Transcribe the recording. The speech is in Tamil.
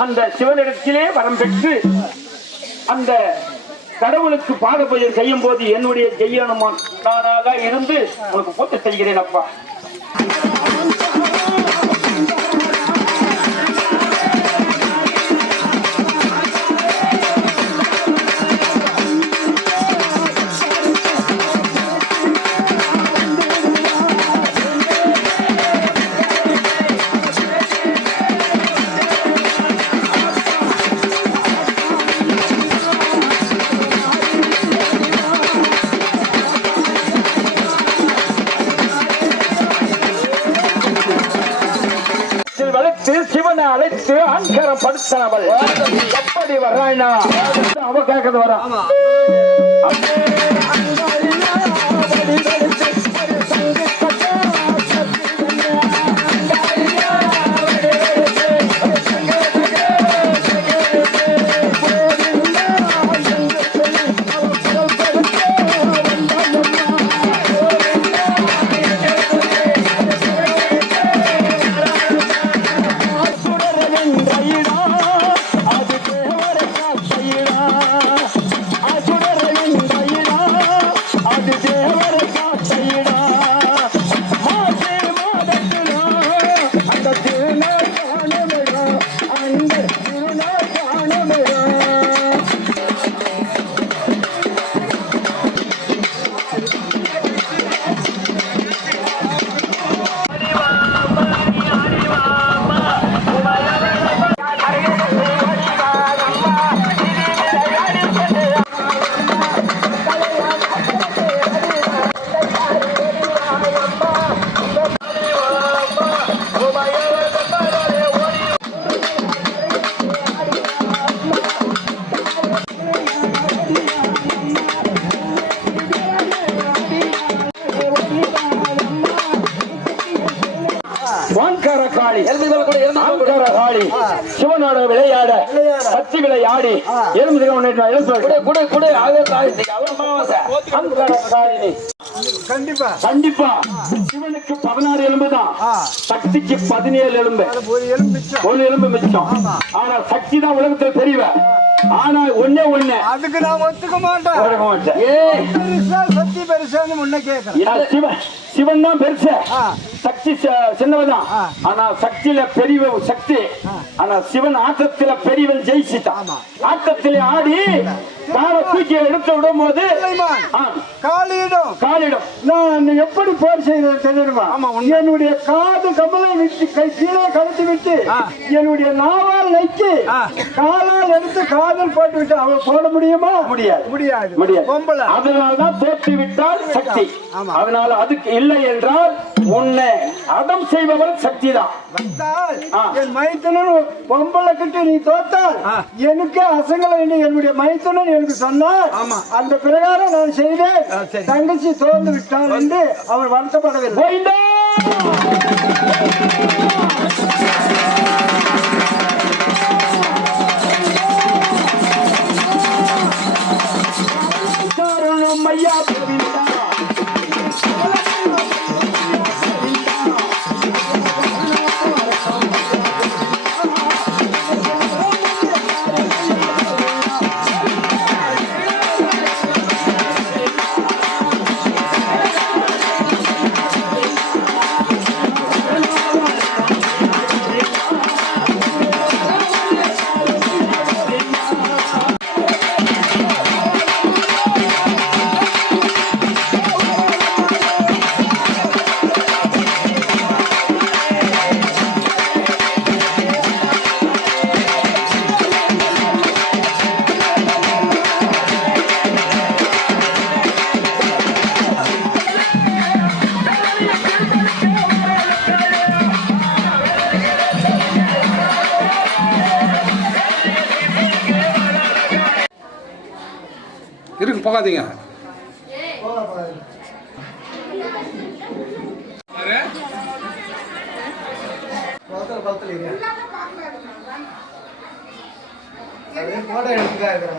அந்த சிவனிடத்திலே வரம் பெற்று அந்த கடவுளுக்கு பாத பூஜை செய்யும் போது என்னுடைய ஜெய்யனுமான் நானாக இருந்து உனக்கு பூஜை செய்கிறேன் அப்பா. அழைத்து அங்கரம் படுத்தனவள் எப்படி வர்றாய்னா அவ கேட்கறது வரா. வான்கார காளி ஆங்கார காளி சிவனோட விளையாட பச்சை விளையாடி எலும்பு எழுந்து குடு குடு அங்கார காளினி கண்டிப்பா. கண்டிப்பா. சிவனுக்கு பதினாறு எலும்பு தான். சக்திக்கு பதினேழு எலும்பு. ஒரு எலும்பு மிச்சம். ஒரு எலும்பு மிச்சம். ஆனா சக்தி தான் உலகத்துல தெரியவ ஆனா ஒண்ணே ஒண்ணு. அதுக்கு நான் ஒத்துக்க மாட்டேன் உலக மாட்டேன். பெருசா சக்தி பெருசான்னு முன்ன கேக்குறேன் சிவன் சிவன் தான் பெருசு. சக்தி சின்னவதான். ஆனா சக்தியில பெரியவ சக்தி. ஆனா சிவன் ஆட்டத்துல பெரியவன் ஜெயிச்சிட்டான். ஆமா. ஆட்டத்திலே ஆடி காலை தூக்கி எடுத்து விடும் போது காலியிடம். காலிடம். நான் எப்படி போர் செய்தேன் தெரியுமா? என்னுடைய காது கமலை விட்டு கை கீழே கழுத்து விட்டு. என்னுடைய நாவால் நைக்கு ஆ. எடுத்து காதல் போட்டு விட்டு அவள் போட முடியுமா முடியாது. முடியாது முடியாது பொம்பளை அதனால்தான் தோற்று விட்டால் சக்தி. அதனால அதுக்கு இல்லை என்றால் உன்னை அதம் செய்பவள் சக்தி தான். என் மைத்தனன் பொம்பளை கிட்ட நீ தோத்தால். எனக்கு அசங்கல என்னுடைய மைத்தனன் எனக்கு சொன்னார் ஆமா. அந்த பிரகாரம் நான் செய்தேன். தங்கச்சி தோர்ந்து விட்டாள் என்று அவள் வருத்தப்படவில்லை fire, baby. இருக்கு போகாதீங்க. போட்டோ எடுத்துதான் இருக்கிறேன்.